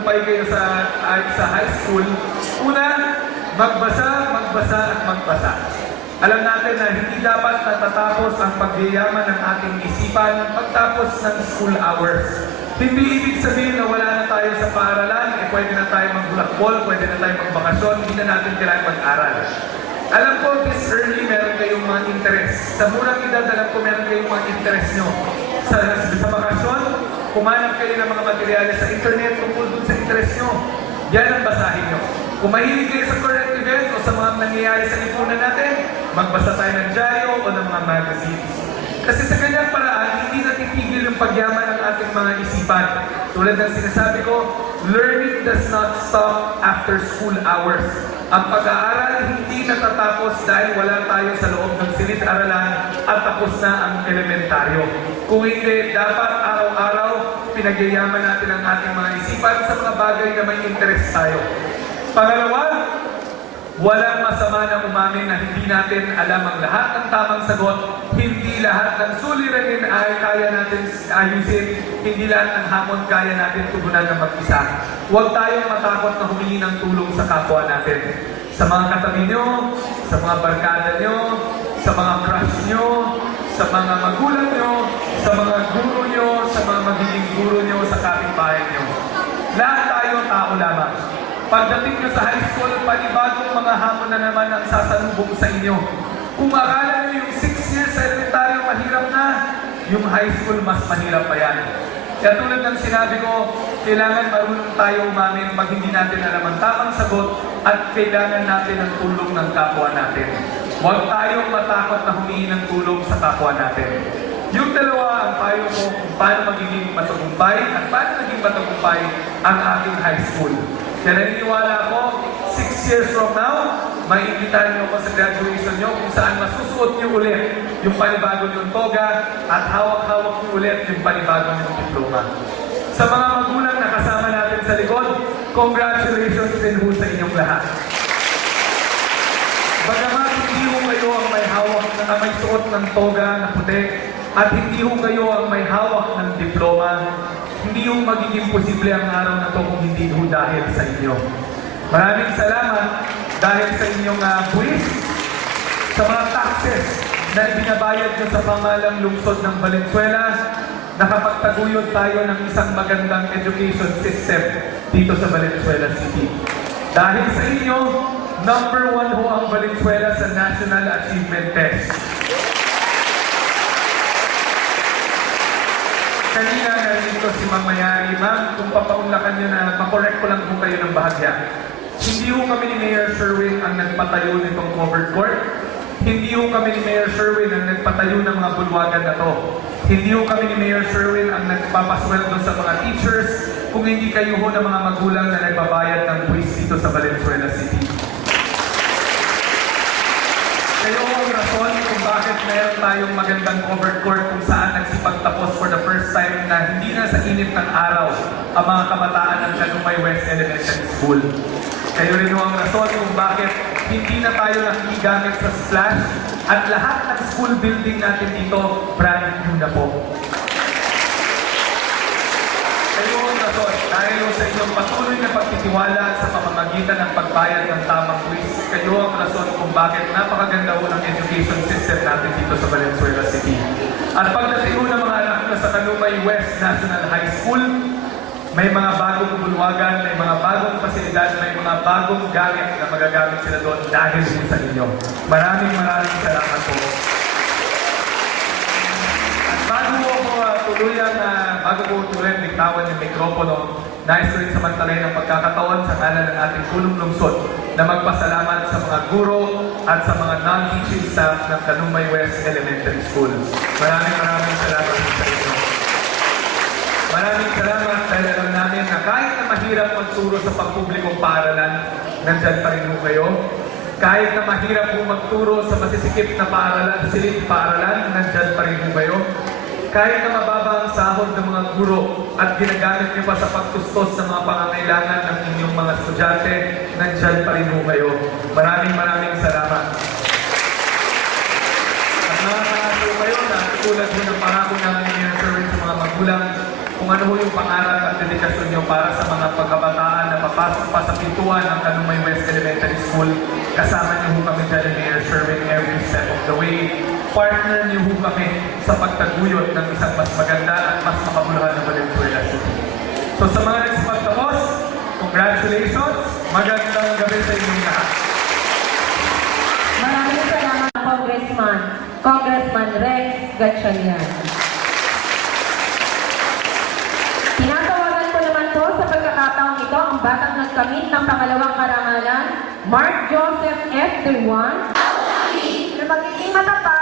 Pay kayo sa high school, una, magbasa, at magbasa. Alam natin na hindi dapat natatapos ang pagyayaman ng ating isipan pagtapos ng school hours. Hindi ibig sabihin na wala na tayo sa paaralan, pwede na tayo magbulakbol, pwede na tayo magbakasyon, hindi na natin kailangan mag-aral. Alam ko, this early, meron kayong mga interest. Sa murang edad, alam ko, meron kayong mga interest nyo. Sa bakasyon, kumanap kayo ng mga materyales sa internet tungkol dun sa interest nyo. Yan ang basahin nyo. Kung mahilig kayo sa current events o sa mga nangyayari sa lipunan natin, magbasa tayo ng dyaryo o ng mga magazines. Kasi sa ganyang paraan, hindi natitigil yung pagyaman ng ating mga isipan. Tulad ng sinasabi ko, learning does not stop after school hours. Ang pag-aaral hindi natatapos dahil wala tayo sa loob ng silid-aralan at tapos na ang elementaryo. Kung hindi, dapat araw-araw pinagyayaman natin ang ating mga isipan sa mga bagay na may interest tayo. Pangalawa, walang masama na umamin na hindi natin alam ang lahat ng tamang sagot. Hindi lahat ng suliranin ay kaya natin ayusin. Hindi lahat ng hamon kaya natin tugunan ng mag-isa. Huwag tayong matakot na humingi ng tulong sa kapwa natin. Sa mga katabi nyo, sa mga barkada nyo, sa mga crush nyo, sa mga magulang nyo, sa mga guro nyo, sa mga magiging guro nyo, sa kapitbahay nyo. Lahat tayo tao lamang. Pagdating nyo sa high school, panibagong mga hamon na naman ang sasalubong sa inyo. Kung akala nyo yung 6 years sa elementaryo mahirap na, yung high school mas mahirap pa yan. Kaya tulad ng sinabi ko, kailangan marunong tayo umamin pag hindi natin alam ang tamang sagot at kailangan natin ang tulong ng kapwa natin. Huwag tayong matakot na humingi ng tulong sa kapwa natin. Yung dalawa ang payo ko kung paano magiging matagumpay at paano naging matagumpay ang ating high school. Kaya naniniwala ako, 6 years from now, maiimbitahan niyo ako sa graduation niyo kung saan masusuot niyo ulit yung panibago niyong toga at hawak-hawak niyo ulit yung panibago niyong diploma. Sa mga magulang na kasama natin sa likod, congratulations din ho sa inyong lahat. Bagamat hindi ho kayo ang may hawak na may suot ng toga na puti at hindi ho kayo ang may hawak ng diploma, hindi ho magiging posible ang araw na to kung hindi ho dahil sa inyo. Maraming salamat dahil sa inyong buwis, sa mga taxes na ibinabayad nyo sa pangalang lungsod ng Valenzuela, nakapagtaguyod tayo ng isang magandang education system dito sa Valenzuela City. Dahil sa inyo, number 1 ho ang Valenzuela sa National Achievement Test. Kanina narinig ko si Ma'am Mayari, Ma'am, kung papaunlakan nyo na makorek ko lang po kayo ng bahagya. Hindi ho kami ni Mayor Sherwin ang nagpatayo nitong covered court. Hindi ho kami ni Mayor Sherwin ang nagpatayo ng mga bulwagan na to. Hindi ho kami ni Mayor Sherwin ang nagpapasweldo sa mga teachers kung hindi kayo ho ng mga magulang na nagbabayad ng buwis dito sa Valenzuela City. Kayo ang rason kung bakit meron tayong magandang covered court kung saan nagsipagtapos for the first time na hindi na sa init ng araw ang mga kabataan ng Kanumay West Elementary School. Kayo rin ho ang rason kung bakit hindi na tayo nakikigamit sa splash at lahat ng school building natin dito brand new na po. Kayo ang rason dahil sa inyong patuloy na pagtitiwala sa pamamagitan ng pagbayad ng tamang buwis. Kayo ang rason kung bakit napakaganda ho ng education system natin dito sa Valenzuela City. At pagdating ho ng mga anak na sa Kanumay West National High School, may mga bagong bulwagan, may mga bagong pasilidad, may mga bagong gamit na magagamit sila doon dahil sa inyo. Maraming salamat po. At bago ko tuluyang bigtawan yung mikropono, nais ko rin samantalahin ang pagkakataon sa ngalan ng ating punong lungsod na magpasalamat sa mga guro at sa mga non-teaching staff ng Kanumay West Elementary School. Maraming salamat sa inyo. Maraming salamat dahil alam namin na kahit na mahirap magturo sa pangpublikong paaralan, nandyan pa rin ho kayo. Kahit na mahirap po magturo sa masisikip na paaralan, silid paaralan, nandyan pa rin ho kayo. Kahit na mababa ang sahod ng mga guro at ginagamit niyo pa sa pagtustos ng mga pangangailangan ng inyong mga estudyante, nandyan pa rin ho kayo. Maraming salamat. At nakakaaso kayo na tulad ho ng pangako namin ni Mayor Sherwin sa mga magulang, kung ano ho yung pangarap at dedikasyon nyo para sa mga pagkabata pagpasok pa sa pintuan ng Tanumay West Elementary School, kasama niyo ho kami dyan ni Mayor Sherwin every step of the way. Partner niyo ho kami sa pagtaguyod ng isang mas maganda at mas makabuluhan na Valenzuela City. So sa mga nagsipagtapos, congratulations! Magandang gabi sa inyong lahat. Maraming salamat, Congressman Rex Gatchalian. Tinatawagan ko naman po sa pagkakataong ito ang batang nagkamit ng pangalawang karangalan, Mark Joseph F. De Juan, na magiging matapat